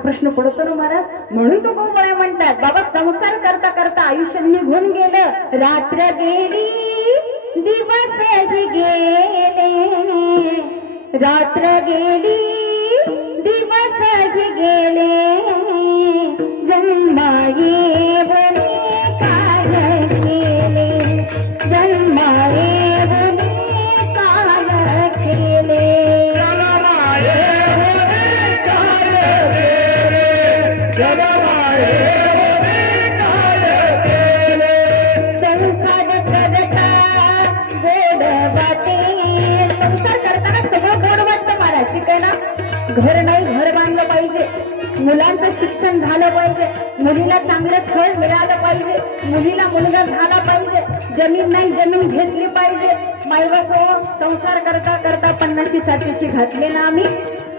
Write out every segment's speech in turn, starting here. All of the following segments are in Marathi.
प्रश्न पडतो ना महाराज. म्हणून तो कोण म्हणतात बाबा, संसार करता करता आयुष्य निघून गेलं, रात्र गेली दिवस गेले, रात्र गेली दिवस गेले, जन्माये बने काल केले, जन्माये बने काल केले, जन्माये बने काल केले, जन्माये बने काल केले. संसार करता गोड वाटे, संसार करताना सगळं गोड वाटतं महाराज. ठीक आहे ना. घर नाही, घर बांधलं पाहिजे, मुलांचं शिक्षण झालं पाहिजे, मुलीला चांगलं स्थळ मिळालं पाहिजे, मुलीला मुलगा झाला पाहिजे, जमीन नाही जमीन घेतली पाहिजे. मायबाप संसार करता करता 50-60शी घातले ना आम्ही.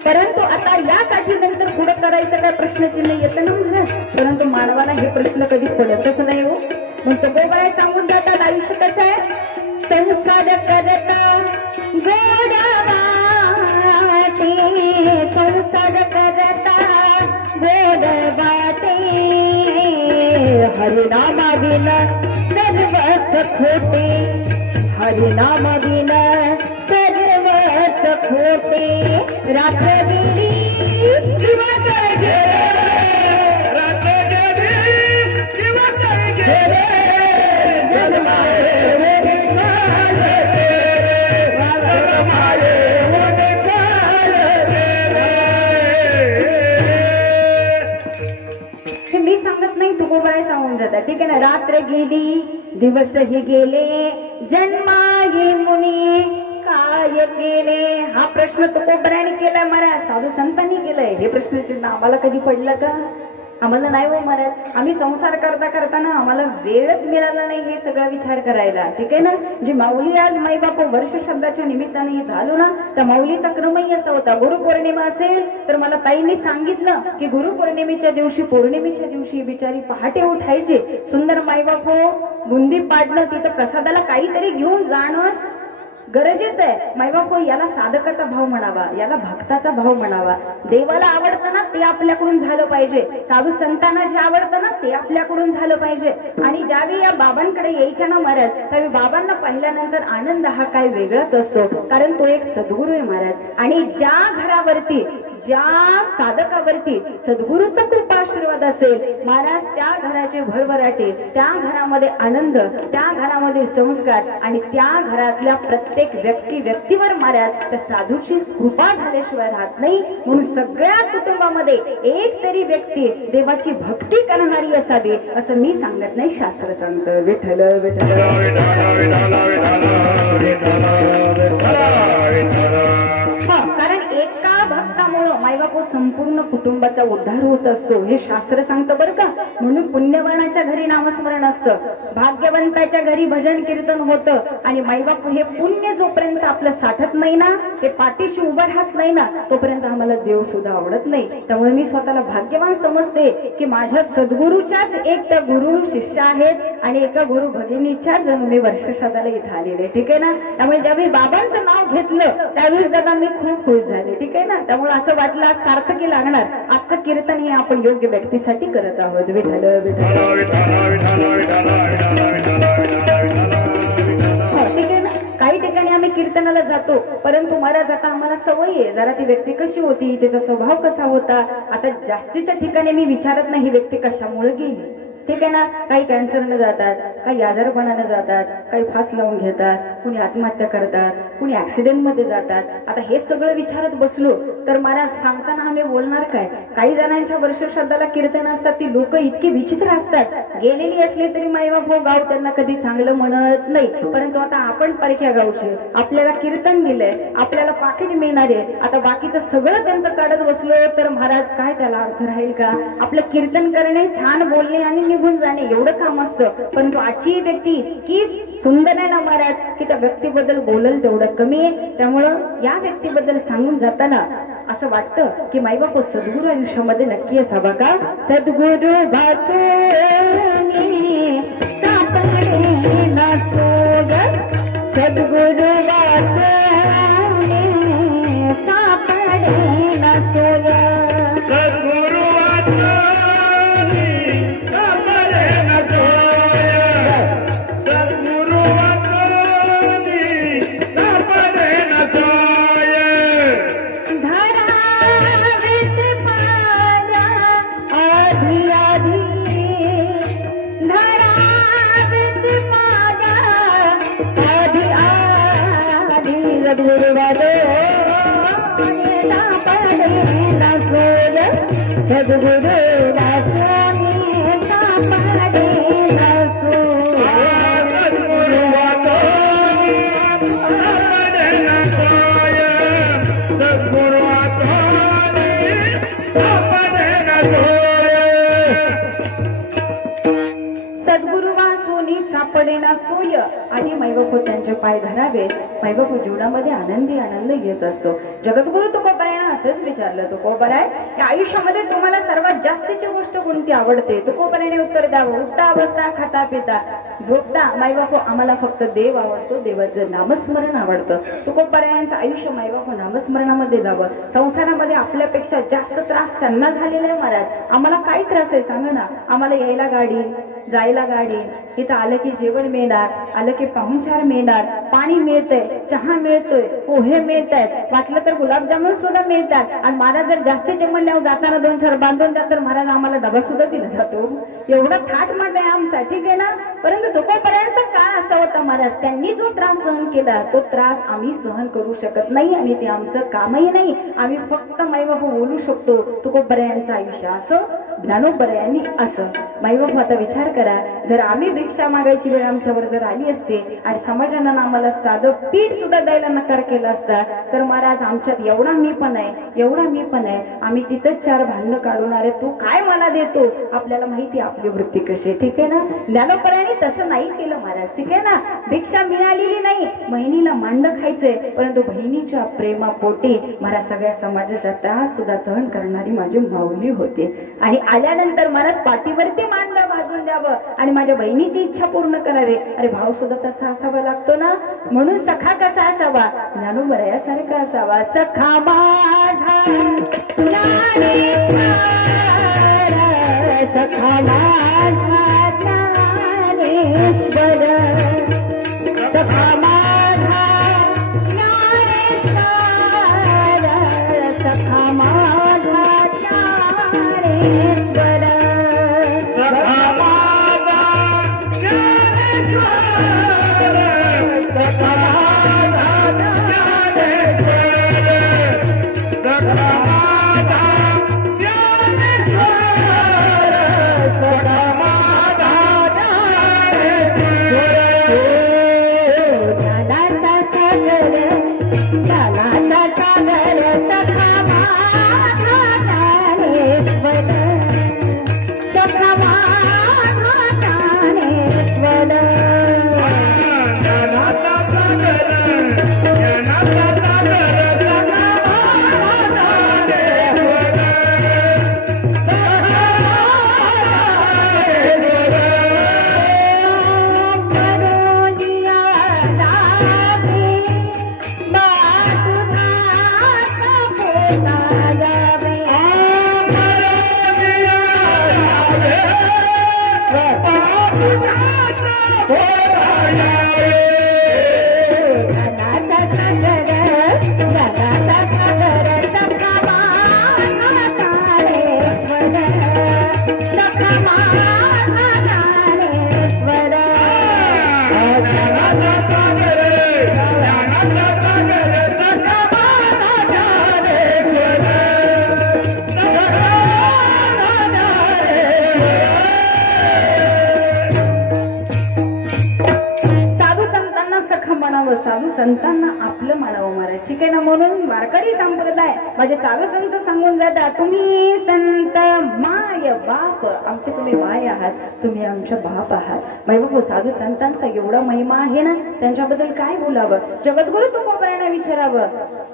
परंतु आता यासाठी नंतर पुढे करायचं काय प्रश्नचिन्ह येतं ना महाराज. परंतु मानवाला हे प्रश्न कधी पडतच नाही हो. मग सगळे बरं सांगून जातात आयुष्य कसं आहे. संसार करता गोडा संसार करता गोड वाटे, हरिनामा बिन सर्वच खोटे, हरिनामा बिन सर्वच खोटे. रात्र गेली दिवस गेले, रात्र गेली दिवस गेले, जन्माये बने काल केले, जन्माये बने काल केले. हे मी सांगत नाही, तुकोबाई सांगून जातात. ठीक आहे ना. रात्र गेली दिवस ही गेले, जन्माये मुनी काय केले. हा प्रश्न तुकोबराने केला महाराज, साधू संतांनी केलाय. हे प्रश्नचिन्ह आम्हाला कधी पडलं का? आम्हाला नाही हो महाराज. आम्ही संसार करता करताना आम्हाला वेळच मिळाला नाही हे सगळा विचार करायला. ठीक आहे ना. जी माऊली आज माईबाप वर्ष शब्दाच्या निमित्ताने झालो ना, त्या माऊलीचा क्रमही असा होता. गुरुपौर्णिमा असेल तर मला ताईंनी सांगितलं की गुरुपौर्णिमेच्या दिवशी, पौर्णिमेच्या दिवशी बिचारी पहाटे उठायची, सुंदर माईबाप बुंदी पाडणं, तिथं प्रसादाला काहीतरी घेऊन जाणं गरजेचं आहे. मायबाप याला साधकाचा भाव म्हणावा, याला भक्ताचा भाव म्हणावा. देवाला आवडतं ना ते आपल्याकडून झालं पाहिजे, साधू संतांना जे आवडतं ना ते आपल्याकडून झालं पाहिजे. आणि ज्यावेळी या बाबांकडे यायच्या ना महाराज, त्यावेळी बाबांना पाहिल्यानंतर आनंद हा काय वेगळाच असतो. कारण तो एक सद्गुरू आहे महाराज. आणि ज्या घरावरती, ज्या साधकावरती सद्गुरूचा खूप आशीर्वाद असेल महाराज, त्या घराचे भरभराटे, त्या घरामध्ये आनंद, त्या घरामध्ये संस्कार, आणि त्या घरातल्या प्रत्येक व्यक्तीवर महाराज त्या साधूची कृपा झाल्याशिवाय राहत नाही. म्हणून सगळ्या कुटुंबामध्ये एक तरी व्यक्ती देवाची भक्ती करणारी असावी असं मी सांगत नाही, शास्त्र सांगतं. विठ्ठल विठ्ठल. कारण एका भक्तामुळं मायबाप संपूर्ण कुटुंबाचा उद्धार होत असतो, हे शास्त्र सांगतं बरं का. म्हणून पुण्यवानाच्या घरी नामस्मरण असतं, भाग्यवंताच्या घरी भजन कीर्तन होतं. आणि मायबाप हे पुण्य जोपर्यंत आपलं साठत नाही ना, हे पाठीशी उभं राहत नाही ना, तोपर्यंत आम्हाला देव सुद्धा आवडत नाही. त्यामुळे मी स्वतःला भाग्यवान समजते की माझ्या सद्गुरूच्याच एक त्या गुरु शिष्य आहेत आणि एका गुरु भगिनीच्या जणू मी वर्षश्राद्धाला इथं आलेले. ठीक आहे ना. त्यामुळे ज्यावेळी बाबांचं नाव घेतलं त्यावेळेस दादा मी खूप खुश झाले. ठीक आहे ना. त्यामुळे असं वाटलं आज सार्थकी लागणार. आजचं कीर्तन हे आपण योग्य व्यक्तीसाठी करत आहोत. विठ्ठल विठ्ठल. ठीक आहे ना. काही ठिकाणी आम्ही कीर्तनाला जातो, परंतु महाराज आता आम्हाला सवय आहे, जरा ती व्यक्ती कशी होती, त्याचा स्वभाव कसा होता. आता जास्तीच्या ठिकाणी मी विचारत नाही ही व्यक्ती कशामुळे गेली. ठीक आहे ना. काही कॅन्सरने जातात, काही आजारपणाने जातात, काही फास लावून घेतात, कुणी आत्महत्या करतात, कुणी ऍक्सिडेंटमध्ये जातात. आता हे सगळं विचारत बसलो तर महाराज सांगताना आम्ही बोलणार काय. काही जणांच्या वर्षश्राद्धाला कीर्तन असतात, ती लोक इतकी विचित्र असतात, गेलेली असली तरी मायबाप गाव त्यांना कधी चांगलं म्हणत नाही. परंतु आता आपण परक्या गावचे, आपल्याला कीर्तन दिलंय, आपल्याला पाकिट मिळणार आहे, आता बाकीचं सगळं त्यांचं काढत बसलो तर महाराज काय त्याला अर्थ राहील का. आपलं कीर्तन करणे, छान बोलणे आणि निघून जाणे एवढं काम असतं. परंतु आजची व्यक्ती इतकी सुंदर आहे ना महाराज की त्या व्यक्तीबद्दल बोलल तेवढं कमी आहे. त्यामुळं या व्यक्तीबद्दल सांगून जाताना असं वाटतं की मायबाप सद्गुरू आयुष्यामध्ये नक्की असावा का. सद्गुरू वाचूनी सापडे ना सोग, सद्गुरू वाचूनी सापडे ना सोग, सद्गुरू सापडेना सोय आणि मैबापू त्यांचे पाय धरावे. मैबापू जीवनामध्ये आनंदी आनंद येत असतो. जगद्गुरु तुकोबारायांना असंच विचारलं, तुकोबाराय या आयुष्यामध्ये तुम्हाला सर्वात जास्तीची गोष्ट कोणती आवडते? तुकोबारायाने उत्तर द्यावं, उठता बसता खाता पिता झोपता मैबापू आम्हाला फक्त देव आवडतो, देवाचं नामस्मरण आवडतं. तुकोबारायांचं आयुष्य मैबापू नामस्मरणामध्ये जावं. संसारामध्ये आपल्यापेक्षा जास्त त्रास त्यांना झालेला आहे महाराज. आम्हाला काय त्रास आहे सांगा ना. आम्हाला यायला गाडी, जायला गाडी, इथं आलं की जेवण मिळणार, आलं की पाहुणचार मिळणार, पाणी मिळतंय, चहा मिळतोय, पोहे मिळत आहेत, वाटलं तर गुलाबजामुन सुद्धा मिळतात. आणि महाराज जर जास्तीचे म्हणल्यावर जाताना 2-4 बांधून द्या तर महाराज आम्हाला डबा सुद्धा दिला जातो. एवढं थाट मांड आहे आमचा, ठीक आहे ना. परंतु तुकोबारायांचा काळ असा होता महाराज, त्यांनी जो त्रास सहन केला तो त्रास आम्ही सहन करू शकत नाही आणि ते आमचं कामही नाही. आम्ही फक्त माईबापू बोलू शकतो. तुकोबारायांचं आयुष्य असं, ज्ञानोबारायांनी असं. माईबापू आता विचार करा, जर आम्ही भिक्षा मागायची वेळ आमच्यावर जर आली असते आणि समाजानं आम्हाला साधं पीठ सुद्धा द्यायला नकार केला असता तर महाराज आमच्यात एवढा मी पण आहे, एवढा मी पण आहे, आम्ही तिथंच 4 भांडणं काढून अरे तू काय मला देतो. आपल्याला माहिती आपली वृत्ती कशी आहे, ठीक आहे ना. ज्ञानोबारायांनी तसं नाही केलं महाराज, ठीक आहे ना. भिक्षा मिळालेली नाही, बहिणीला मांड खायचंय, परंतु बहिणीच्या प्रेमापोटी महाराज सगळ्या समाजाचा त्रास सुद्धा सहन करणारी माझी माऊली होते. आणि आल्यानंतर महाराज पाठीवरती मांड वाजून द्यावं आणि माझ्या बहिणीची इच्छा पूर्ण करावी. अरे भाव सुद्धा तसा असावा लागतो ना. म्हणून सखा कसा असावा, ज्ञानोबारायासारखा असावा. सखा माझा ज्ञानेश्वर, सखा माझा ज्ञानेश्वर, सखा माझा ज्ञानेश्वर, सखा माझा ज्ञानेश्वर, सखा माझा ज्ञानेश्वर, सखा माझा ज्ञानेश्वर, सखा माझा ज्ञानेश्वर, सखा माझा ज्ञानेश्वर. ज्ञानाचा सागर, ज्ञानाचा सागर, सखा माझा ज्ञानेश्वर, सखा माझा ज्ञानेश्वर. ज्ञानाचा सागर, ज्ञानाचा सागर, सखा माझा ज्ञानेश्वर, सखा साधू संतांना आपलं मानावं महाराज, ठीक आहे ना. म्हणून वारकरी संप्रदाय माझे साधू संत सांगून जातात, तुम्ही संत माय बाप, आमचे तुम्ही माय आहात, तुम्ही आमच्या बाप आहात. बाबा साधू संतांचा एवढा महिमा आहे ना, त्यांच्याबद्दल काय बोलावं. जगद्गुरु तुकोबारायांना विचारावं,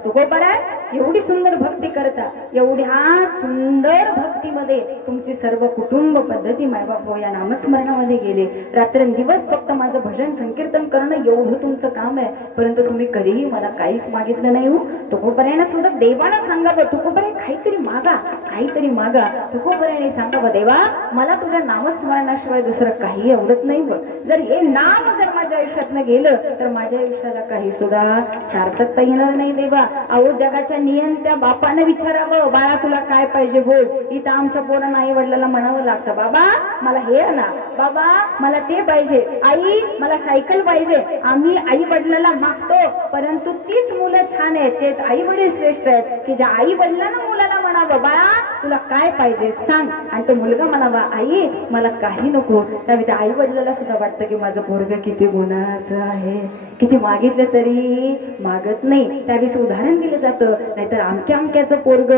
तुकोबाराय एवढी सुंदर भक्ती करता, एवढ्या सुंदर भक्तीमध्ये तुमची सर्व कुटुंब पद्धती मायबाप या नामस्मरणामध्ये गेले. रात्रंदिवस फक्त माझं भजन संकीर्तन करणं एवढं तुमचं काम आहे, परंतु तुम्ही कधीही मला काहीच मागितलं नाही हो. तुकोबारायांना सुद्धा देवाला सांगावं, तुकोबाराय काहीतरी मागा, काहीतरी मागा. तुकोबारायाने सांगा सांगा देवा, मला तुझ्या नामस्मरणाशिवाय दुसरं काही आवडत नाही बघ. जर हे नाम जर माझ्या आयुष्यातनं गेलं तर माझ्या आयुष्याला काही सुद्धा सार्थकता येणार नाही देवा. अहो जगाच्या नियंत्या बापानं विचारावं, बाळा तुला काय पाहिजे बोल. इथं आमच्या पोरांना आई वडिलांना म्हणावं लागतं, बाबा मला हे आणा, बाबा मला ते पाहिजे, आई मला सायकल पाहिजे. आम्ही आई वडिलांना मागतो, परंतु तीच मुलं छान आहेत, तेच आई वडील श्रेष्ठ आहेत की ज्या आई वडिलांना मुलाला म्हणावं, बाळा तुला काय पाहिजे सांग, आणि तो मुलगा म्हणावा आई मला काही नको. त्यामुळे त्या आई वडिलांना सुद्धा वाटतं की माझं पोरग किती गुणाचं आहे, किती मागितलं तरी मागत नाही. त्यावेळेस उदाहरण दिलं जातं, नाहीतर आमक्या अमक्याचं पोरग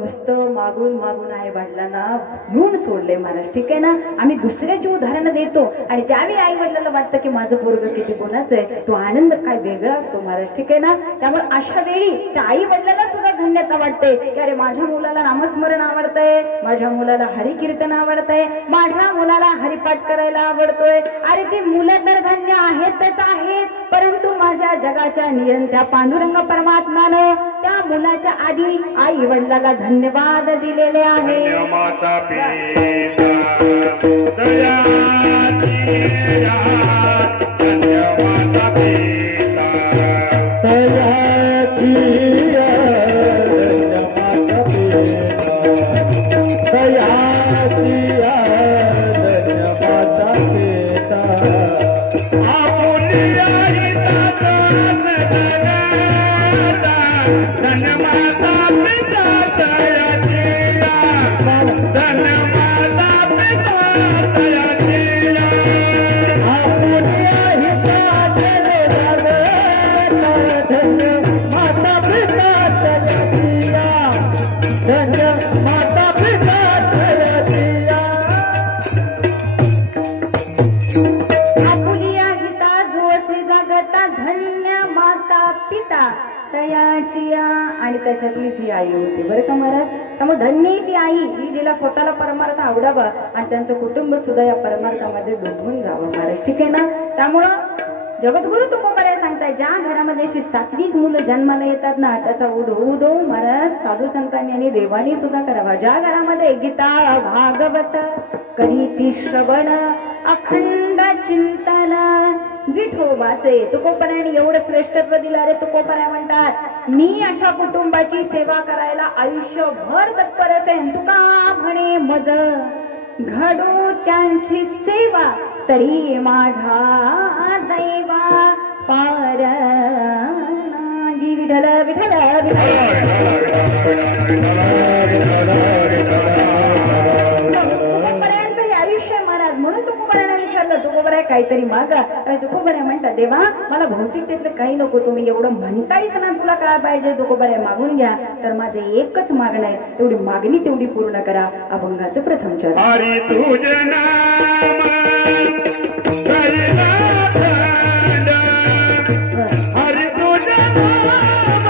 मस्त मागून मागून आई वडिलांना म्हणून सोडले महाराज. ठीक आहे ना, आम्ही दुसऱ्याची उदाहरणं देतो आणि ज्यावेळी आई वडिलांना वाटतं की माझं पोरग किती गुणाचं आहे, तो आनंद काय वेगळा असतो महाराज. ठीक आहे ना, त्यामुळे अशा वेळी त्या आई वडिलांना सुद्धा धन्यता वाटते की अरे माझ्या मुलाला नामस्मरण आवडतंय, माझ्या मुलाला हरिकीर्तन आवडतंय, माझ्या मुलाला हरिपाठ करायला आवडतोय. अरे ती मुलं तर धन्य आहेतच आहेत, परंतु माझ्या जगाच्या नियंत्या पांडुरंग परमात्म्यानं त्या मुलाच्या आधी आई वडिलाला धन्यवाद दिलेले आहे. माता पिता दया माता पिता आणि त्याच्यातलीच ही आई होती बरं का महाराज. त्यामुळे धन्य ती आई ही जिला स्वतःला परमार्थ आवडावा आणि त्यांचं कुटुंब सुद्धा या परमार्थामध्ये डुबून जावं महाराज. ठीक आहे ना, त्यामुळं जगद्गुरु तुकोबराय सांगताय ज्या घरामध्ये अशी सात्विक मुलं जन्माला येतात ना, त्याचा उदो महाराज साधू संतांनी आणि देवानी सुद्धा करावा. ज्या घरामध्ये गीता भागवत करीती श्रवण अखंड चिंतन विठोबाचे तुकोबरायांनी एवढं श्रेष्ठत्व दिलं. अरे तुकोबराय म्हणतात मी अशा कुटुंबाची सेवा करायला आयुष्यभर तत्पर असेन. तुका म्हणे मज घडो त्यांची सेवा तरी माझा दैवा पार. विठ्ठल विठ्ठल तुकोबरायांचं हे आयुष्य महाराज. म्हणून तुकोबरायांना विचारलं तुकोबराय काहीतरी मागा. तुकोबराय म्हणतात देवा मला भौतिकतेतलं काही नको, तुम्ही एवढं म्हणतायच ना तुला काय पाहिजे तुकोबराय मागून घ्या. तर माझे एकच मागणं आहे, तेवढी मागणी तेवढी पूर्ण करा. अभंगाचं प्रथम चरण. हरी तुझे नाम गायनाथ हरि तुझे नाम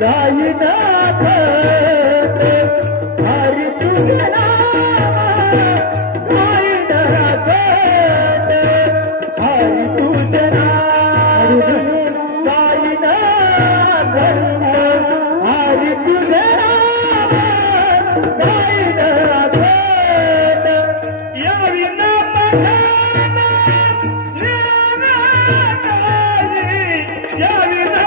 गायनाथ हरि तुझे नाम गायनाथ हरि तुझे नाम गायनाथ या विना या विना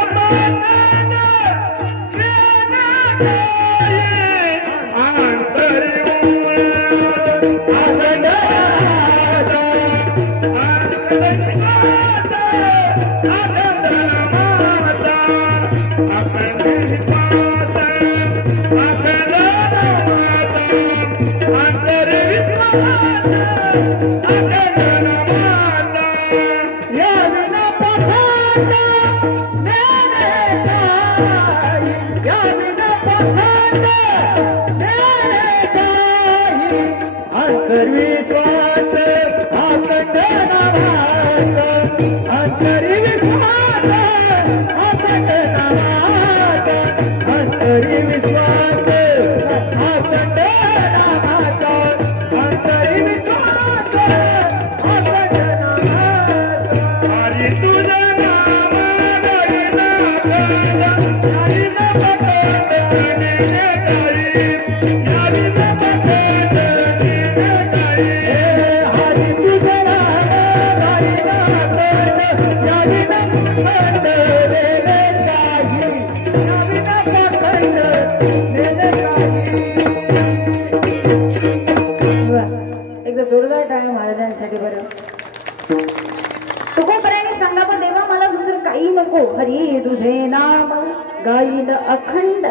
अंतरी एकदा जोरदार टाळ्या महाराजांसाठी बरं. तुकोबराने सांगावं देवा मला दुसरं काही नको, हरी तुझे नाम गाईल अखंड,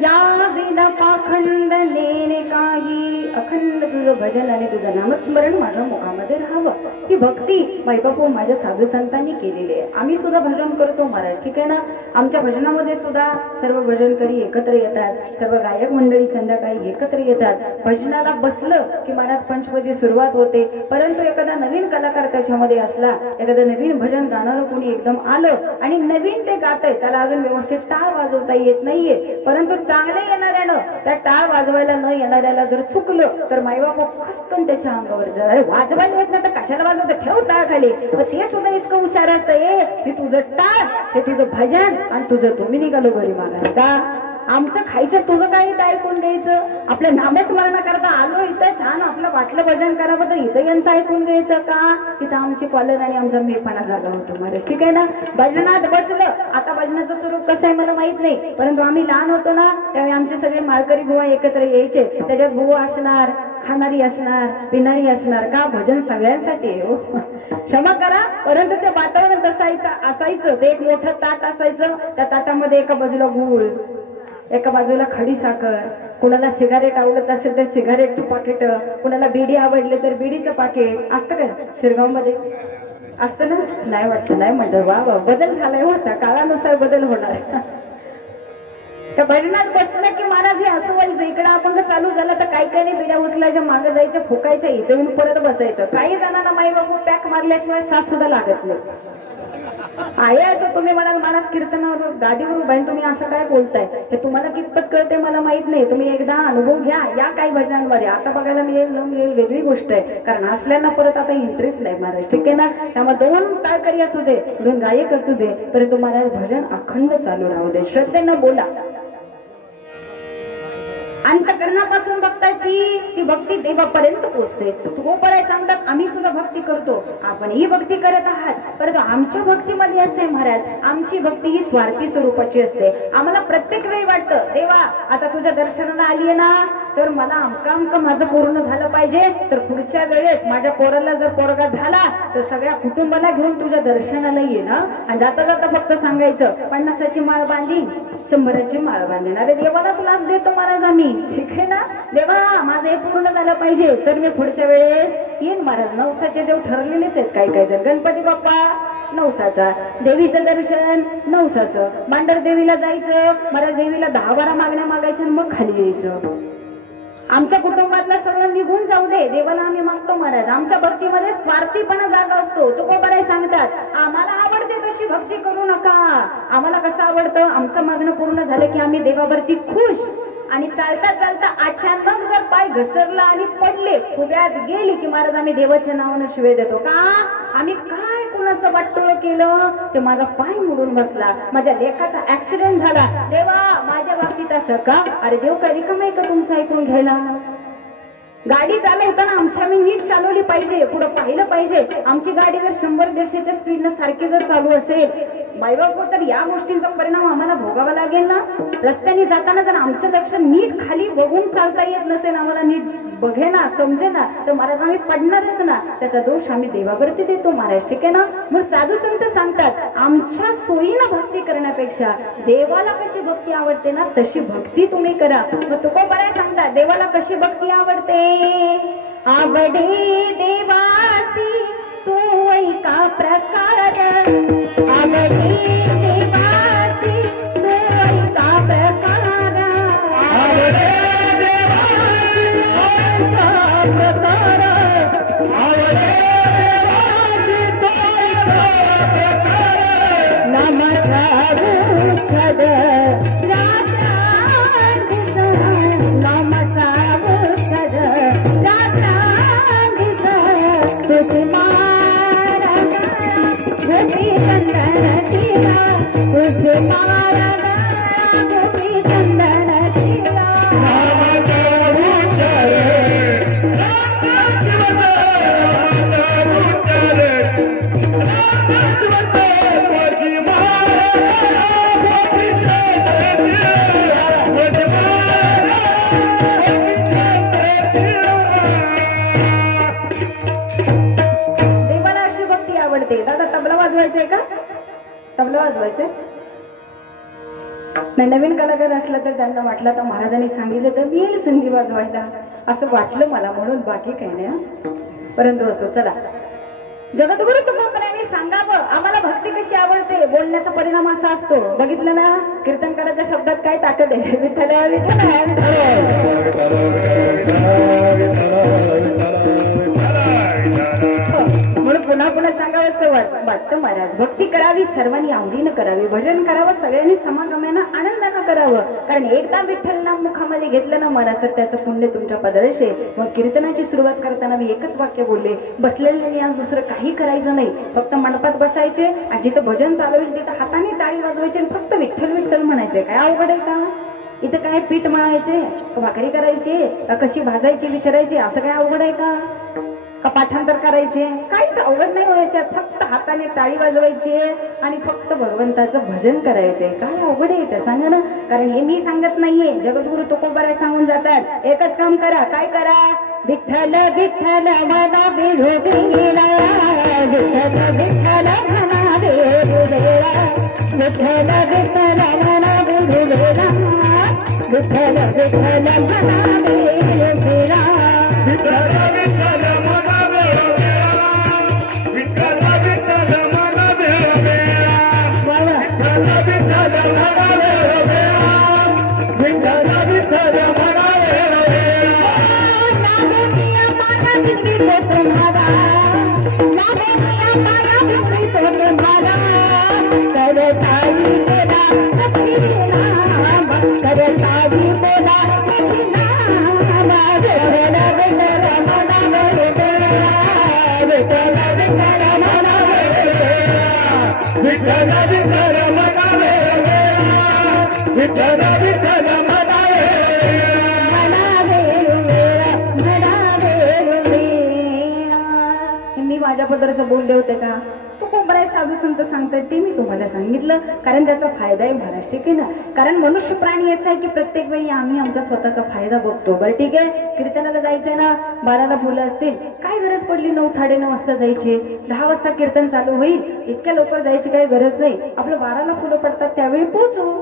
या विना पाखंड नेणे काही. अखंड तुझं भजन आणि तुझं नामस्मरण माझ्या मुखामध्ये राहावं. ही भक्ती मायबापू माझ्या साधू संतांनी केलेली आहे. आम्ही सुद्धा भजन करतो महाराज, ठीक आहे ना. आमच्या भजनामध्ये सुद्धा सर्व भजनकरी एकत्र येतात, सर्व गायक मंडळी संध्याकाळी एकत्र येतात. भजनाला बसलं की महाराज पंचपदी सुरुवात होते. परंतु एखादा नवीन कलाकार त्याच्यामध्ये असला, एखादा नवीन भजन गाणारं कोणी एकदम आलं आणि नवीन ते गातंय, त्याला अजून व्यवस्थित टाळ वाजवता येत नाहीये. परंतु चांगले येणाऱ्यानं त्या टाळ वाजवायला न येणाऱ्याला जर चुकलं तर मायबाप खसकन त्याच्या अंगावर जर अरे वाजवायला येत नाही तर कशाला वाजवतं, ठेव टाळ खाली. मग ते सुद्धा इतकं हुशार असतं, की तुझं टाळ हे तुझं भजन आणि तुझं तुम्ही निघालो घरी मागायला का. आमचं खायचं तुझं काही ऐकून घ्यायचं. आपल्या नामस्मरण करता आलो इथं छान आपलं वाटलं भजन करावं तर इथं यांचं ऐकून घ्यायचं का. तिथं आमची कॉलर आणि आमचा मेपणा जागा होतो महाराज, ठीक आहे ना. भजनात बसलं. आता भजनाचं स्वरूप कसं आहे मला माहित नाही, परंतु आम्ही लहान होतो ना त्यावेळी आमचे सगळे माळकरी बुवा एकत्र यायचे. त्याच्यात बुवा असणार, खाणारी असणार, पिणारी असणार का. भजन सगळ्यांसाठी हो, क्षमा करा. परंतु ते वातावरण असायचं. ते एक मोठं ताट असायचं, त्या ताटामध्ये एका बाजूला गूळ, एका बाजूला खडी साखर, कुणाला सिगारेट आवडत असेल तर सिगारेटचं पाकिट, कुणाला बिडी आवडले तर बिडीचं पाकिट असतं काय शिरगाव मध्ये असतं ना. नाही वाटतं, नाही म्हणतं. वा वा, बदल झालाय होता, काळानुसार बदल होणार. त्या भजनात बसलं की महाराज हे असं व्हायचं. इकडं आपण चालू झालं तर काही काही बिड्या उचलायच्या, मागं जायचं, फुकायच्या, इथे येऊन परत बसायचं. काही जणांना माई बाबू पॅक मारल्याशिवाय सास सुद्धा लागत नाही. आहे असं तुम्ही म्हणाल महाराज कीर्तनावर गाडीवरून बाई तुम्ही असं काय बोलताय, हे तुम्हाला कितपत कळते मला माहित नाही. तुम्ही एकदा अनुभव घ्या या काही भजनांमध्ये. आता बघायला मिळेल न मिळेल वेगळी गोष्ट आहे, कारण असल्यांना परत आता इंटरेस्ट नाही महाराज, ठीक आहे ना. त्यामुळे दोन टाळकरी असू दे, दोन गायक असू दे, परंतु महाराज भजन अखंड चालू राहू दे. श्रद्धेनं बोला. अंतकरणापासून भक्ताची ती भक्ती देवापर्यंत पोहोचते. तुकोबराय सांगतात आम्ही सुद्धा भक्ती करतो, आपण ही भक्ती करत आहात. परंतु आमच्या भक्तीमध्ये असे महाराज, आमची भक्ती ही स्वार्थी स्वरूपाची असते. आम्हाला प्रत्येक वेळी वाटतं देवा आता तुझ्या दर्शनाला आलीये ना तर मला अमकं माझं पूर्ण झालं पाहिजे, तर पुढच्या वेळेस माझ्या पोराला जर पोरगा झाला तर सगळ्या कुटुंबाला घेऊन तुझ्या दर्शनाला ये ना. आणि जाता जाता फक्त सांगायचं 50ची माळ बांधीन, 100ची माळ बांधीन. अरे देवालाच लाच देतो महाराज आम्ही, ठीक आहे ना. देवा माझं हे पूर्ण झालं पाहिजे तर मी पुढच्या वेळेस येईन महाराज. नवसाचे देव ठरलेलेच आहेत. काही काही जण गणपती बाप्पा नवसाचा, देवीचं दर्शन नवसाचं, मांडर देवीला जायचं महाराज, देवीला 10-12 मागण्या मागायच्या आणि मग खाली यायचं. आमच्या कुटुंबातला सगळं निघून जाऊ दे, देवाला आम्ही मागतो महाराज. आमच्या भक्तीमध्ये स्वार्थीपणा जागा असतो. तुकोबराय सांगतात आम्हाला आवडते तशी भक्ती करू नका. आम्हाला कसं आवडतं, आमचं मागणं पूर्ण झालं की आम्ही देवावरती खुश. आणि चालता चालता अचानक जर पाय घसरला आणि पडले, खुब्यात गेली की महाराज आम्ही देवाच्या नावानं शिवे देतो का. आम्ही काय कुणाचं वाटोळं केलं ते माझा पाय मोडून बसला, माझ्या लेखाचा ऍक्सिडेंट झाला, देवा माझ्या बाबतीत असं का. अरे देव काय रिकाम आहे का तुमचं ऐकून घ्यायला. गाडी चालवताना आमची आम्ही नीट चालवली पाहिजे, पुढे पाहिलं पाहिजे. आमची गाडी जर 100-150च्या स्पीडनं सारखी जर चालू असेल मायबापू तर या गोष्टींचा परिणाम आम्हाला भोगावा लागेल ना. रस्त्याने जाताना जर आमचं लक्ष नीट खाली बघून चालता येत नसेल, आम्हाला नीट बघेना समजेना तर महाराज आम्ही पडणारच ना. त्याचा दोष आम्ही देवावरती देतो महाराज, ठीक आहे ना. मग साधू संत सांगतात आमच्या सोयीनं भक्ती करण्यापेक्षा देवाला कशी भक्ती आवडते ना तशी भक्ती तुम्ही करा. मग तुकोबराय सांगतात देवाला कशी भक्ती आवडते. आवडे देवासी तू ऐका प्रकार, आवडे देवासी तू ऐका प्रकार, आवडे देवासी ऐका प्रकार, आवडे देवासी तू ऐका प्रकार. नमः औषध राजा नमः औषध राजा तुझी मारा गोपी चंदन तिला, तुझी मारा गोपी चंदन तिला. What वाजवायचे नाही. नवीन कलाकार असला तर त्यांना वाटलं तर महाराजांनी सांगितलं तर मी संधी वाजवायला असं वाटलं मला, म्हणून बाकी काही नाही. परंतु असो, चला. जगद्गुरु तुकोबरायांनी सांगावं आम्हाला भक्ती कशी आवडते. बोलण्याचा परिणाम असा असतो, बघितलं ना कीर्तनकाराच्या शब्दात काय ताकद आहे. विठ्ठल म्हणून पुन्हा पुन्हा सांगावं असं वाटतं महाराज. भक्ती करावी, सर्वांनी आवडीनं करावी, भजन करावं, सगळ्यांनी समागमानं आनंदानं करावं. कारण एकदा विठ्ठल नाम मुखामध्ये घेतलं ना महाराज तर त्याचं पुण्य तुमच्या पदरश आहे. मग कीर्तनाची सुरुवात करताना मी एकच वाक्य बोलले, बसलेले आज दुसरं काही करायचं नाही, फक्त मंडपात बसायचे आणि जिथं भजन चालू होईल तिथं हाताने टाळी वाजवायची आणि फक्त विठ्ठल विठ्ठल म्हणायचे. काय अवघड आहे का? इथं काय पीठ मळायचे, भाकरी करायची, कशी भाजायची विचारायची, असं काय अवघड आहे का? पाठांतर करायचे, काहीच अवघड नाही व्हायच्यात. फक्त हाताने टाळी वाजवायची आणि फक्त भगवंताचं भजन करायचंय. काय अवघड आहे सांगा ना. कारण हे मी सांगत नाहीये, जगद्गुरु तुकोबराय सांगून जातात. एकच काम करा, काय करा? विठ्ठल विठ्ठल मना बिरुदेला, विठ्ठल विठ्ठल मना बिरुदेला, विठ्ठल विठ्ठल मना बिरुदेला, विठ्ठल विठ्ठल मना बिरुदेला, विठ्ठल विठ्ठल मी माझ्या पदराचं बोलले होते का? तुकोबराय साधू संत सांगतात ते मी तुम्हाला सांगितलं, कारण त्याचा फायदा आहे महाराज. ठीक आहे ना. कारण मनुष्य प्राणी असा आहे की प्रत्येक वेळी आम्ही आमचा स्वतःचा फायदा बघतो. बरं ठीक आहे, कीर्तनाला जायचंय ना, 12ला फुलं असतील, काय गरज पडली 9 साडे 9 वाजता जायचे, 10 वाजता कीर्तन चालू होईल, इतक्या लवकर जायची काही गरज नाही, आपलं 12ला फुलं पडतात त्यावेळी पोहोचू,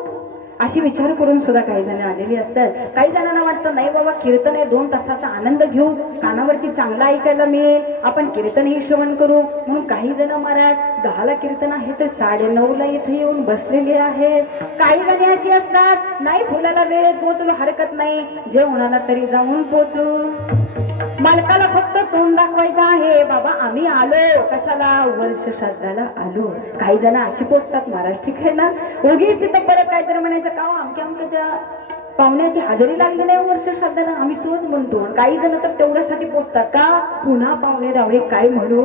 अशी विचार करून सुद्धा काही जण आलेली असतात. काही जणांना वाटतं नाही बाबा कीर्तन आहे, 2 तासाचा आनंद घेऊ, कानावरती चांगला ऐकायला मिळेल, आपण कीर्तनही श्रवण करू. म्हणून काही जण महाराज 10ला कीर्तन आहे तर 9:30ला इथे येऊन बसलेले आहेत. काही जणी अशी असतात, नाही फुलाला वेळेत पोहोचलो हरकत नाही, जे होणाला तरी जाऊन पोहोचू, मालकाला फक्त तोंड दाखवायचं आहे, बाबा आम्ही आलो, कशाला? वर्ष श्राद्धाला आलो. काही जण अशी पोचतात महाराज. ठीक आहे ना. उगीच तिथं परत काहीतरी म्हणायचं का आमक्या अमक्याच्या पाहुण्याची हजेरी लागली नाही वर्ष श्राद्धाला, आम्ही सहज म्हणतो. काही जण तर तेवढ्यासाठी पोचतात का पुन्हा पाहुणे रावळे काय म्हणू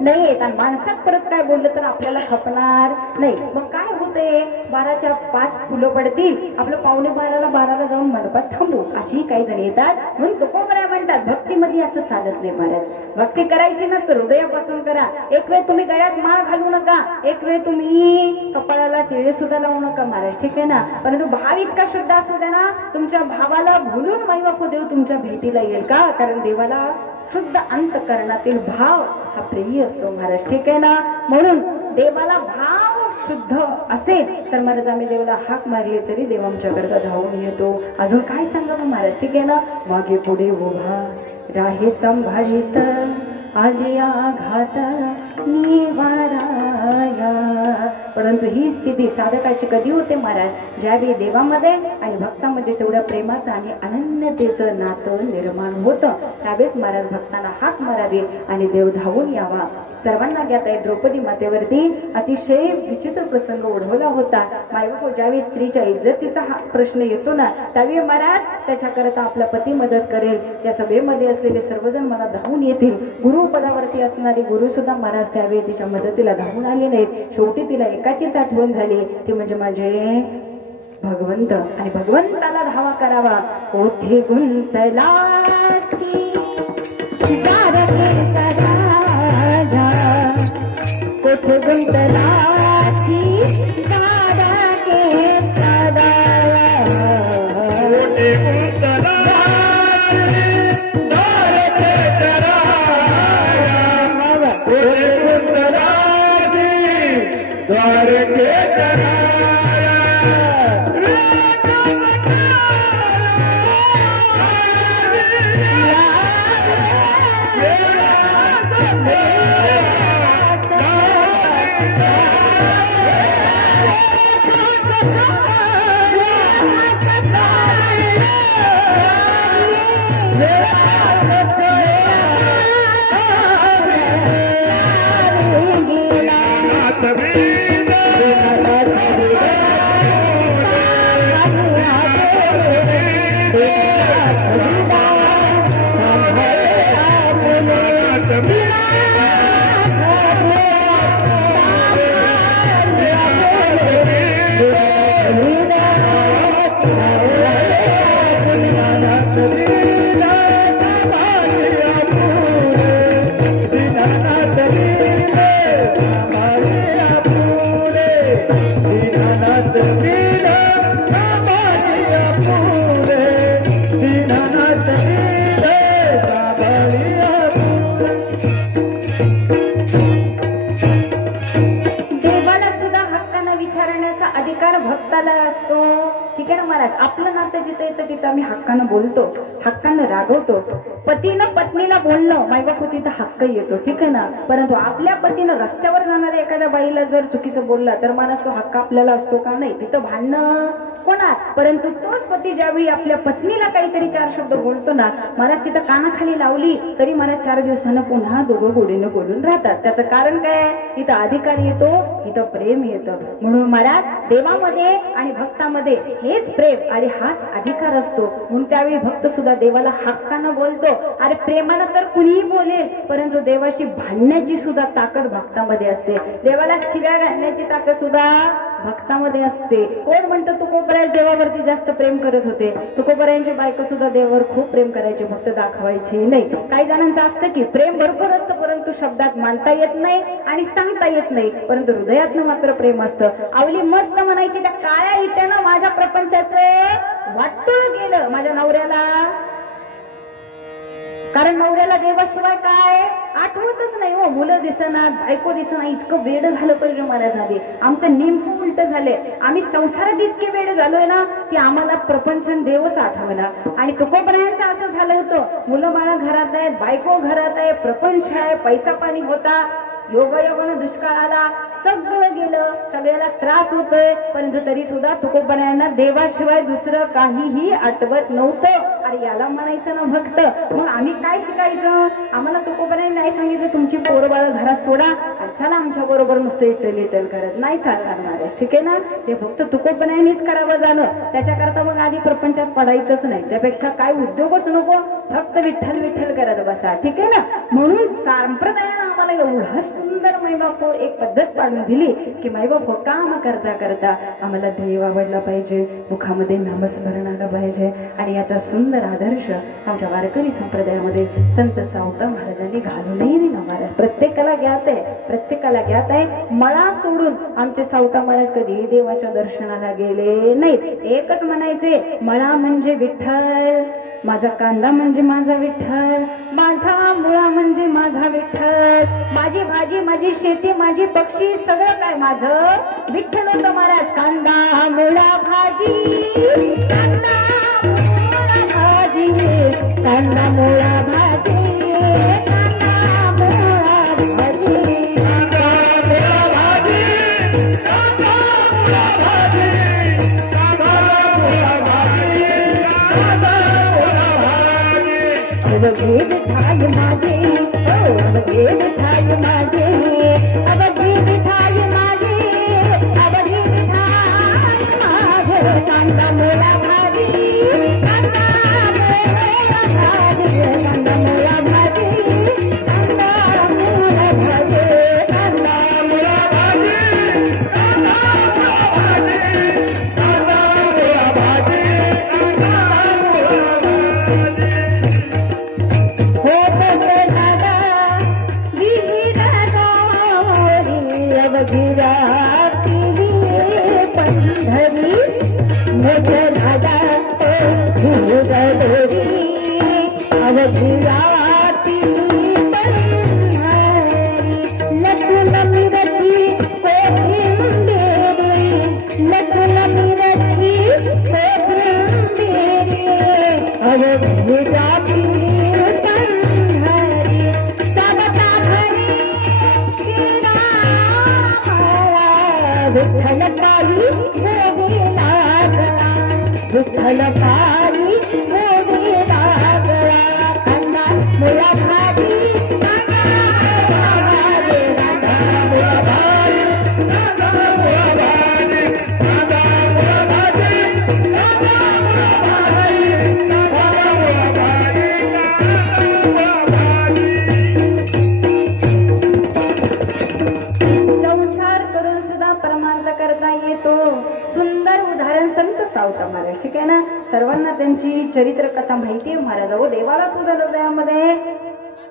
नाही येत, आणि माणसात परत काय बोललं तर आपल्याला खपणार नाही. मग काय होतंय, 12च्या 5 फुलं पडतील, आपलं पाहुणे 12ला जाऊन मंडपात थांबू, अशी काही जण येतात. म्हणून तुकोबराय म्हणतात भक्तीमध्ये असं चालत नाही महाराज. भक्ती करायची ना तर हृदयापासून करा. एक वेळ तुम्ही गळ्यात माळ घालू नका, एक वेळ तुम्ही कपाळाला टिळे सुद्धा लावू नका महाराज. ठीक आहे ना. परंतु भाव इतका शुद्ध असू द्या ना, तुमच्या भावाला भुलून माईबापू देव तुमच्या भेटीला येईल का? कारण देवाला शुद्ध अंतकरणातील भाव हा प्रिय असतो महाराज. ठीक आहे ना. म्हणून देवाला भाव शुद्ध असेल तर महाराज आम्ही देवाला हाक मारली तरी देव आमच्याकरता धावून येतो. अजून काय सांगावं महाराज. ठीक आहे ना. मागे पुढे उभा राहे संभाळीत, आलिया घात निवाराया. परंतु ही स्थिती साधकाची कधी होते महाराज, ज्यावेळी देवामध्ये आणि भक्तामध्ये तेवढ्या प्रेमाचं आणि अनन्यतेचं नातं निर्माण होतं, त्यावेळेस महाराज भक्तांना हाक मारावी आणि देव धावून यावा. सर्वांना ज्ञात आहे द्रौपदी मातेवरती अतिशय विचित्र प्रसंग ओढवला होता. मायबापू ज्यावेळी स्त्रीच्या इज्जतीचा हा प्रश्न येतो ना, त्यावेळी महाराज त्याच्याकरता आपला पती मदत करेल. या सभेमध्ये असलेले सर्वजण मला धावून येतील. गुरुपदावरती असणारे गुरु सुद्धा महाराज त्यावेळी तिच्या मदतीला धावून आले नाहीत. शेवटी तिला एकाचीच आठवण झाली, ती म्हणजे माझे भगवंत. आणि भगवंताला धावा करावा. कोठे गुंतलासी द्वारकेचा राजा, कोठे गुंतलासी द्वारकेचा राजा, कोठे गुंतलासी द्वारकेचा राजा, कोठे गुंतलासी द्वारकेचा आपलं नातं जिथे येतं तिथं आम्ही हक्कानं बोलतो, हक्कानं रागवतो. पतीनं पत्नीला बोलणं मायबाप तिथं हक्क येतो, ठीक आहे ना. परंतु आपल्या पतीनं रस्त्यावर जाणाऱ्या एखाद्या बाईला जर चुकीचं बोलला तर मला तो हक्क आपल्याला असतो का? नाही. तिथं भांडणं होणार. परंतु तोच पती ज्यावेळी आपल्या पत्नीला काहीतरी चार शब्द बोलतो ना, मला तिथं कानाखाली लावली तरी मला 4 दिवसानं पुन्हा दोघं गोडीनं बोलून राहतात. त्याचं कारण काय? इथं अधिकार येतो, इथं प्रेम येतं. म्हणून महाराज देवामध्ये आणि भक्तामध्ये हेच प्रेम आणि हाच अधिकार असतो. म्हणून त्यावेळी भक्त सुद्धा देवाला हक्कानं बोलतो. अरे प्रेमानं तर कुणीही बोलेल, परंतु देवाशी भांडण्याची सुद्धा ताकद भक्तामध्ये असते. देवाला शिव्या घालण्याची ताकद सुद्धा भक्तामध्ये असते. कोण म्हणतं तुकोबराय देवावरती जास्त प्रेम करत होते? तुकोबरायांची बायको सुद्धा देवावर खूप प्रेम करायचे, फक्त दाखवायचे नाही. काही जणांचं असतं की प्रेम भरपूर असतं, परंतु शब्दात मानता येत नाही आणि सांगता येत नाही, परंतु हृदयातनं मात्र प्रेम असतं. आवली मस्त म्हणायची, त्या काळ्या इट्यानं माझ्या प्रपंचाचं वाटून गेलं माझ्या नवऱ्याला. कारण नवऱ्याला देवाशिवाय काय आठवतच नाही हो. मुलं दिसणार, बायको दिसणार, इतकं वेड झालं पाहिजे महाराज. आधी आमचं नेमकं उलट झालंय. आम्ही संसारात इतके वेड झालोय ना की आम्हाला प्रपंच देवच आठवला. आणि तुकोबरायांचं असं झालं होतं, मुलं बाळा घरात आहेत, बायको घरात आहे, प्रपंच आहे, पैसा पाणी होता, योगायोगानं दुष्काळ आला, सगळं गेलं, सगळ्याला त्रास होतोय, परंतु तरी सुद्धा तुकोबरायांना देवाशिवाय दुसरं काहीही आठवत नव्हतं. अरे याला म्हणायचं ना भक्त. मग आम्ही काय शिकायचं? आम्हाला तुकोबरायांनी नाही सांगितलं तुमची पोरं बाळ घरात सोडा, चला आमच्या बरोबर मस्त इटल इटल करत नाही चालणार महाराज, ठीक आहे ना. ते फक्त तुकोबरायांनीच करावं झालं. त्याच्याकरता मग आधी प्रपंचात पडायचंच नाही. त्यापेक्षा काय उद्योगच नको, फक्त विठ्ठल विठ्ठल करत बसा, ठीक आहे ना. म्हणून संप्रदायानं आम्हाला एवढं सुंदर मायबाप एक पद्धत पाडून दिली की मायबाप काम करता करता आम्हाला देव आवडला पाहिजे, मुखामध्ये नामस्मरण आलं पाहिजे. आणि याचा सुंदर आदर्श आमच्या वारकरी संप्रदायामध्ये संत सावता महाराजांनी घालूनही दिला महाराज. प्रत्येकाला ज्ञात आहे, प्रत्येकाला ज्ञात आहे. मला सोडून आमचे सावता महाराज कधी देवाच्या दर्शनाला गेले नाहीत. एकच म्हणायचे, मला म्हणजे विठ्ठल, माझा कांदा म्हणजे माझा विठ्ठल, माझा मुळा म्हणजे माझा विठ्ठल, माझी भाजी, माझी शेती, माझी पक्षी, सगळं काय माझं विठ्ठल होतं महाराज. कांदा मुळा भाजी, कांदा मुळा भाजी, कांदा मुळा भाजी, कांदा मुळा भाजी, कांदा मुळा भाजी, कांदा मुळा भाजी, कांदा मुळा भाजी, कांदा मुळा भाजी. अवघे विठ्ठल माझे, अवघे विठ्ठल माझे, अवघे विठ्ठल माझे, अवघे विठ्ठल माझे. कांदा मुळा भाजी, कांदा मुळा भाजी, कांदा मुळा भाजी, कांदा मुळा भाजी, कांदा मुळा भाजी, कांदा मुळा भाजी, कांदा मुळा भाजी, कांदा मुळा भाजी. हो दादा अवघिराती पंढरी, मोठ्या दादा अवघिराती पंढरी. लसूण मिरची कोथिंबीर, लसूण मिरची कोथिंबीर, अवघिराती पंढरी. सबता घरी विठ्ठल पायी गोविंदा गळा, विठ्ठल पायी गोविंदा गळा. ना सर्वांना त्यांची चरित्र कथा माहिती आहे महाराज. हो देवाला सुद्धा हृदयामध्ये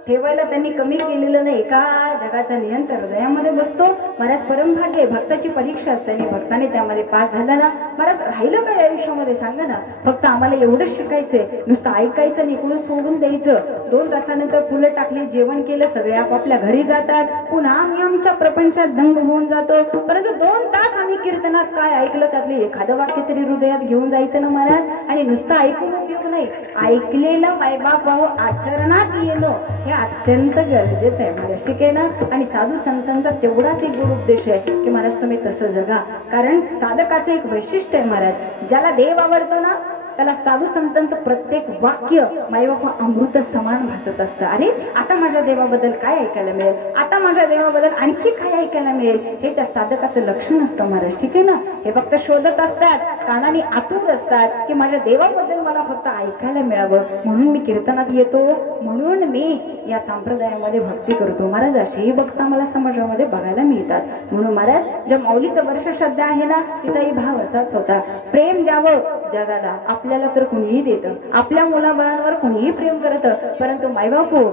ठेवायला त्यांनी कमी केलेलं नाही. एका जगाचा नियंत्रण हृदयामध्ये बसतो महाराज. परमभाग्य भक्ताची परीक्षा असते आणि भक्ताने त्यामध्ये पास झाला ना महाराज राहिलं काय आयुष्यामध्ये सांगा ना. फक्त आम्हाला एवढंच शिकायचंय, नुसतं ऐकायचं नाही, कोणी सोडून द्यायचं. 2 तासानंतर फुलं टाकली, जेवण केलं, सगळे आपापल्या घरी जातात. पुन्हा आम्ही आमच्या प्रपंचात दंग होऊन जातो. परंतु 2 तास आम्ही कीर्तनात काय ऐकलं त्यातले एखादं वाक्य तरी हृदयात घेऊन जायचं ना महाराज. आणि नुसतं ऐकून उपयोग नाही, ऐकलेलं मायबाप आचरणात येणं हे अत्यंत गरजेचं आहे महाराज. ठीक आहे ना. आणि साधू संतांचा तेवढाच एक गुरु उद्देश आहे की महाराज तुम्ही तसं जगा. कारण साधकाचं एक वैशिष्ट्य आहे महाराज. ज्याला देव आवडतो ना त्याला साधू संतांचं प्रत्येक वाक्य मायबाप अमृत समान भासत असतं. अरे आता माझ्या देवाबद्दल काय ऐकायला मिळेल, आता माझ्या देवाबद्दल आणखी काय ऐकायला मिळेल, हे त्या साधकाचं लक्षण असतं महाराज. ठीक आहे ना. हे फक्त शोधत असतात, कानाने आतुर असतात की माझ्या देवाबद्दल मला फक्त ऐकायला मिळावं, म्हणून मी कीर्तनात येतो, म्हणून मी या संप्रदायामध्ये भक्ती करतो महाराज. असेही भक्त मला समाजामध्ये बघायला मिळतात. म्हणून महाराज ज्या माऊलीचं वर्ष श्रद्धा आहे ना तिचाही भाव असाच होता. प्रेम द्यावं जगाला, आपल्याला तर कुणीही देतं, आपल्या मुलाबाळांवर कुणीही प्रेम करतं, परंतु मायबापू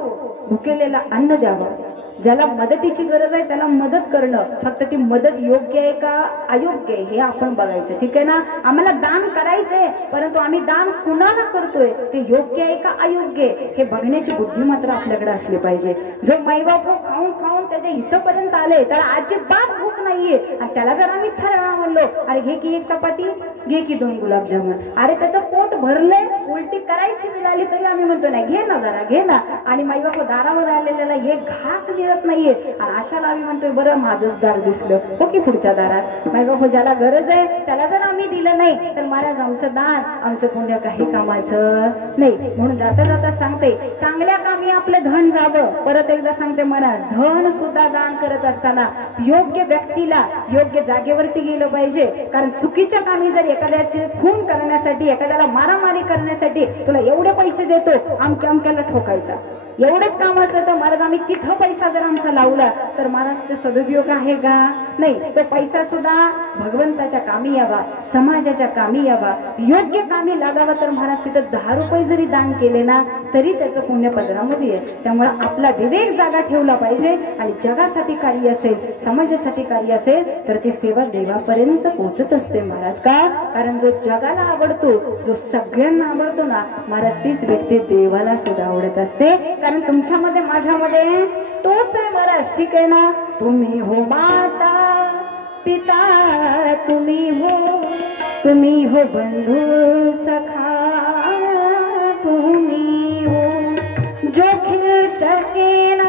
भुकेलेला अन्न द्यावं. ज्याला मदतीची गरज आहे त्याला मदत करणं, फक्त ती मदत योग्य आहे का अयोग्य आहे हे आपण बघायचं. ठीक आहे ना. आम्हाला दान करायचंय, परंतु आम्ही दान कुणाला करतोय ते योग्य आहे का अयोग्य आहे हे बघण्याची बुद्धी मात्र आपल्याकडे असली पाहिजे. जो माईबापू खाऊन खाऊन त्याच्या इथपर्यंत आले त्याला अजिबात भूक नाहीये आणि त्याला जर आम्ही छान म्हणलो अरे घे की 1 चपाती, घे की 2 गुलाबजामुन, अरे त्याचं पोट भरलंय, उलटी करायची मिळाली तरी आम्ही म्हणतो नाही घे ना जरा घे ना. आणि माईबापू दारावर आलेल्याला एक घास मिळत नाहीये आणि अशाला आम्ही म्हणतोय बरं माझंच दार दिसलं हो की पुढच्या दारात. माईबापू ज्याला गरज आहे त्याला जर आम्ही दिलं नाही तर महाराज आमचं दान आमचं पुण्य काही कामाचं नाही. म्हणून जाता जाता सांगते चांगल्या कामी आपलं धन जावं. परत एकदा सांगते महाराज धन सुद्धा दान करत असताना योग्य व्यक्तीला योग्य जागेवरती गेलं पाहिजे. कारण चुकीच्या कामी जर एखाद्याचे खून करण्यासाठी एखाद्याला मारामारी करण्यासाठी तुला एवढे पैसे देतो अमक्याला ठोकायचा एवढंच काम असलं तर महाराज आम्ही तिथं पैसा जर आमचा लावला तर महाराज ते सदुपयोग आहे का नाही. तो पैसा सुद्धा भगवंताच्या कामी यावा, समाजाच्या कामी यावा, योग्य कामी लागावा. तर महाराज तिथं 10 रुपये जरी दान केले ना तरी त्याचं पुण्य पदरामध्ये आहे. त्यामुळे आपला विवेक जागा ठेवला पाहिजे आणि जगासाठी कार्य असेल समाजासाठी कार्य असेल तर ती सेवा देवापर्यंत पोहोचत असते महाराज. का कारण जो जगाला आवडतो जो सगळ्यांना आवडतो ना महाराज तीच व्यक्ती देवाला सुद्धा आवडत असते. कारण तुमच्यामध्ये माझ्यामध्ये तोच आहे महाराज. ठीक आहे ना. तुम्ही हो माता पिता, तुम्ही हो बंधू सखा, तुम्ही हो जो खिल सके ना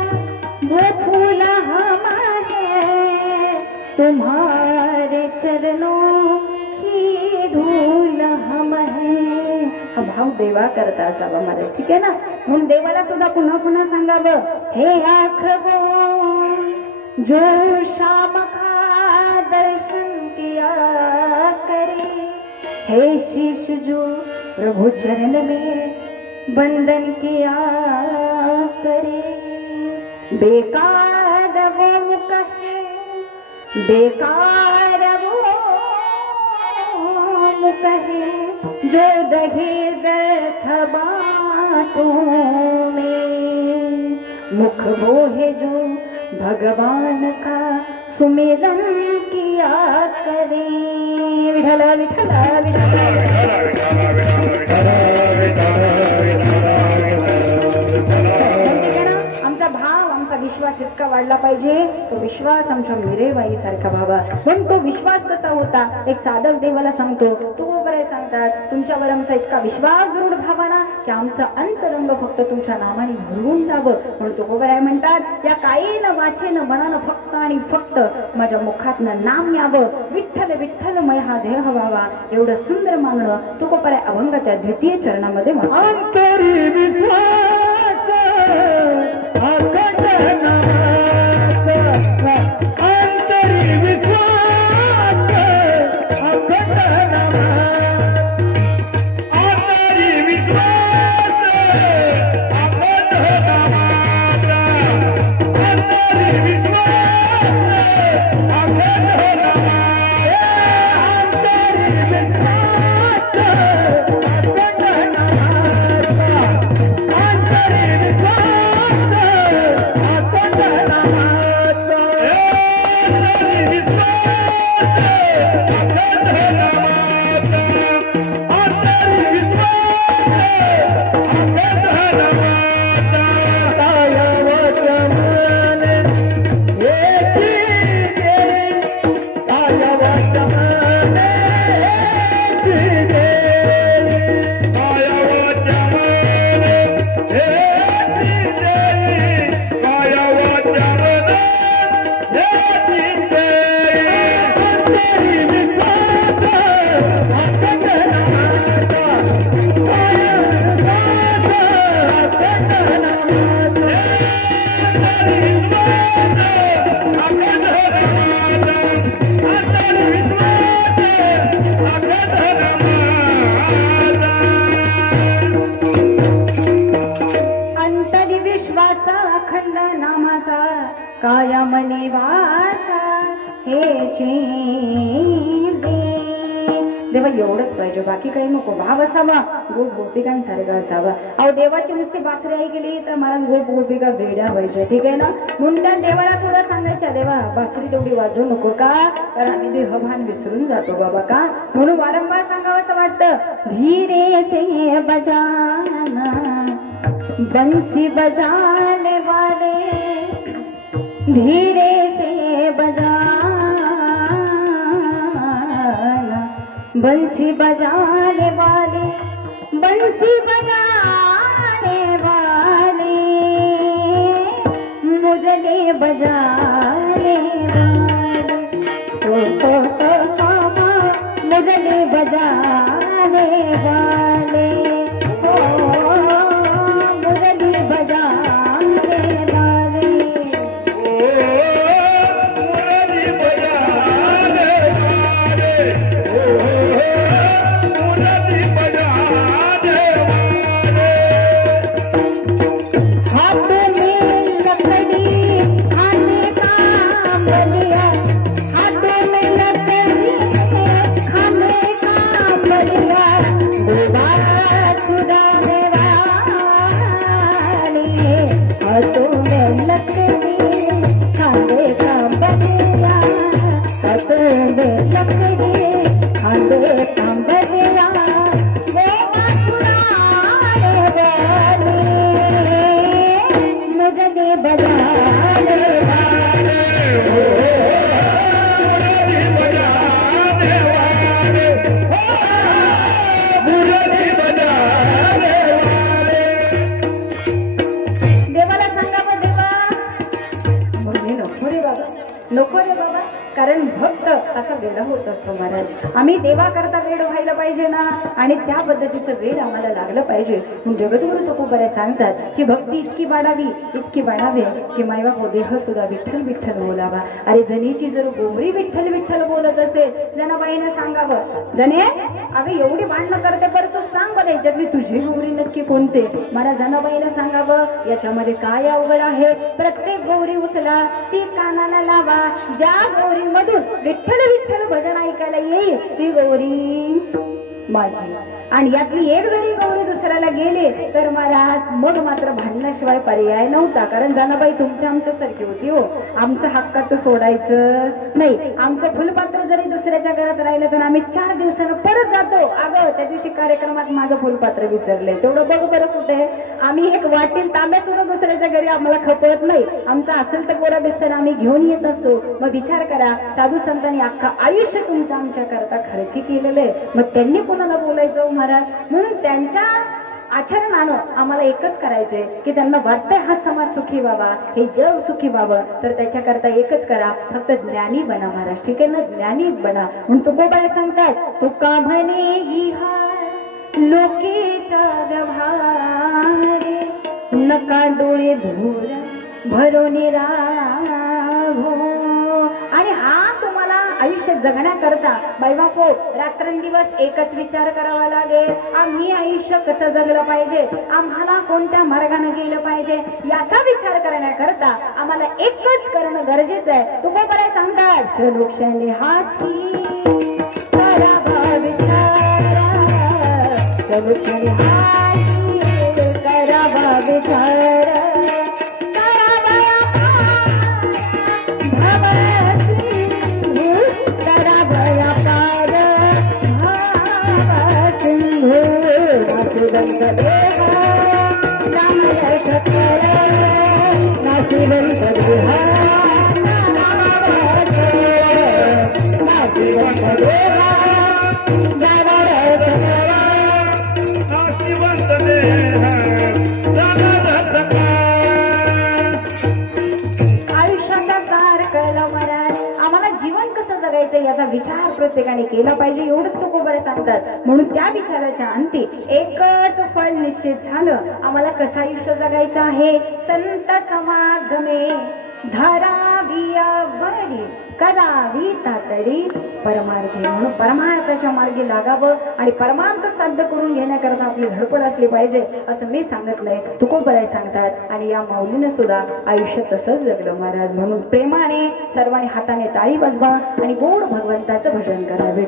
वो फूल हम है, तुम्हारे चरणों की धूल हम है. हा भाव देवा करता असावा महाराज. ठीक आहे ना. म्हणून देवाला सुद्धा पुन्हा पुन्हा सांगावं हे आँख जो शाम का दर्शन किया करे, हे शीश जो प्रभु चरण में बंदन किया करे. बेकार वो मुख है, बेकार वो मुख है जो दहे व्यर्थ बातों में, मुख वो है जो भगवान का सुमिरन किया करे. विठ्ठल विठ्ठल आमचा भाव आमचा विश्वास इतका वाढला पाहिजे. तो विश्वास आमच्या मिरेबाई सारखा व्हावा. पण तो विश्वास कसा होता एक साधक देवाला सांगतो तू बरे सांगतात तुमच्यावर आमचा इतका विश्वास दृढ व्हावा ना की आमचं अंतरंग फक्त तुमच्या नामाने भरून जावं. म्हणून तो बरे म्हणतात या कायेनं वाचेनं मनानं फक्त आणि फक्त माझ्या मुखातनं नाम यावं. विठ्ठल विठ्ठलमय हा देह व्हावा. एवढं सुंदर मागणं तो बरे अभंगाच्या 2य चरणामध्ये मना मने वाचा हेची दे. देवा एवढंच पाहिजे, बाकी काही नको. भाव असावा गोप गोपिकांसारखा असावा. अहो देवाची नुसती बासरी आई गेली तर मला गोप गोपिका वेड्या व्हायच्या, ठीक आहे ना. म्हणून त्या देवाला सुद्धा सांगायच्या, देवा बासरी तेवढी वाजवू नको का, कारण आम्ही देहभान विसरून जातो बाबा का. म्हणून वारंवार सांगावं असं वाटतं, धीरे से बजाना बंसी बजाने वाले, धीरे से बजाना बंसी बजाने वाले, बंसी बजाने वाले, मुरली बजाने वाले, मुरली बजाने वाले, मुरली बजाने वाले. कारण भक्त असा वेड होत असतो महाराज. आम्ही देवा करता वेड व्हायला पाहिजे ना, आणि त्या पद्धतीचं वेड आम्हाला लागलं पाहिजे. म्हणून जगद्गुरु तुकोबराय सांगतात की भक्ती इतकी वाढावी, इतकी वाढावी की मायबाप देह सुद्धा विठ्ठल विठ्ठल बोलावा. अरे जनीची जर गोमरी विठ्ठल विठ्ठल बोलत असेल, जनाबाईनं सांगावं, जने अगं एवढी भांडणं करते बरं तू सांग बरं याच्यातली तुझी गौरी नक्की कोणते. मला जनाबाईनं सांगावं याच्यामध्ये काय अवघड आहे. प्रत्येक गौरी उचला, ती कानाला लावा, ज्या गौरी मधून विठ्ठल विठ्ठल भजन ऐकायला येईल ती गौरी माझी. आणि यातली एक जरी गौरी दुसऱ्याला गेले तर महाराज मग मात्र भांडण्याशिवाय पर्याय नव्हता. कारण जनाबाई तुमच्या आमच्यासारखी होती हो. आमचं हक्काचं सोडायचं नाही. आमचं फुलपात्र जरी दुसऱ्याच्या घरात राहिलं तर आम्ही 4 दिवसानं परत जातो. अगं त्या दिवशी कार्यक्रमात माझं फुलपात्र विसरलंय, तेवढं बघ बरं कुठे. आम्ही एक वाटील तांब्या सुद्धा दुसऱ्याच्या घरी आम्हाला खपत नाही. आमचं असेल तर कोरा बिस्तर आम्ही घेऊन येत असतो. मग विचार करा, साधू संतांनी अख्खा आयुष्य तुमचं आमच्या करता खर्ची केलेलं आहे, मग त्यांनी कोणाला बोलायचं महाराज. म्हणून त्यांच्या आचरणानं आम्हाला एकच करायचंय की त्यांना वाटतंय हा समाज सुखी व्हावा, हे जग सुखी व्हावं, तर त्याच्याकरता एकच करा, फक्त ज्ञानी बना महाराज, ठीक आहे ना. ज्ञानी बना. म्हणून तुकोबाई सांगतात, तुका म्हणे इहार लोकीचा व्यवहार, नका डोळे भोर भरून राहो. आणि हा तुम्हाला आयुष्य जगण्याकरता बाईबापो रात्रंदिवस एकच विचार करावा लागेल. आम्ही आयुष्य कसं जगलं पाहिजे, आम्हाला कोणत्या मार्गाने गेलं पाहिजे, याचा विचार करण्याकरता आम्हाला एकच करणं गरजेचं आहे. तुकोबाई सांगतात, शलोक्षणे हाची करावा विचार, शलोक्षणे हाची करावा विचार, याचा विचार प्रत्येकाने केला पाहिजे, एवढंच तुकोबाई सांगतात. म्हणून त्या विचाराच्या अंती एकच फळ निश्चित झालं, आम्हाला कसं आयुष्य जगायचं आहे. संत समागमे धराविया बरी करावी तातडी परमार्थी. म्हणून परमार्थाच्या मार्गी लागावं आणि परमार्थ साध्य करून घेण्याकरता आपली धडपड असली पाहिजे असं मी सांगितलंय. तुकोबराय सांगतात आणि या माऊलीने सुद्धा आयुष्य तसंच जगलं महाराज. म्हणून प्रेमाने सर्वांनी हाताने टाळी वाजवा आणि गोड भगवंताचं भजन करावे.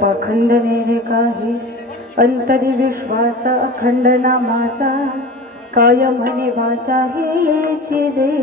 पाखंड नेले काही अंतरी विश्वास अखंड नामाचा काय म्हणे वाचा हे दे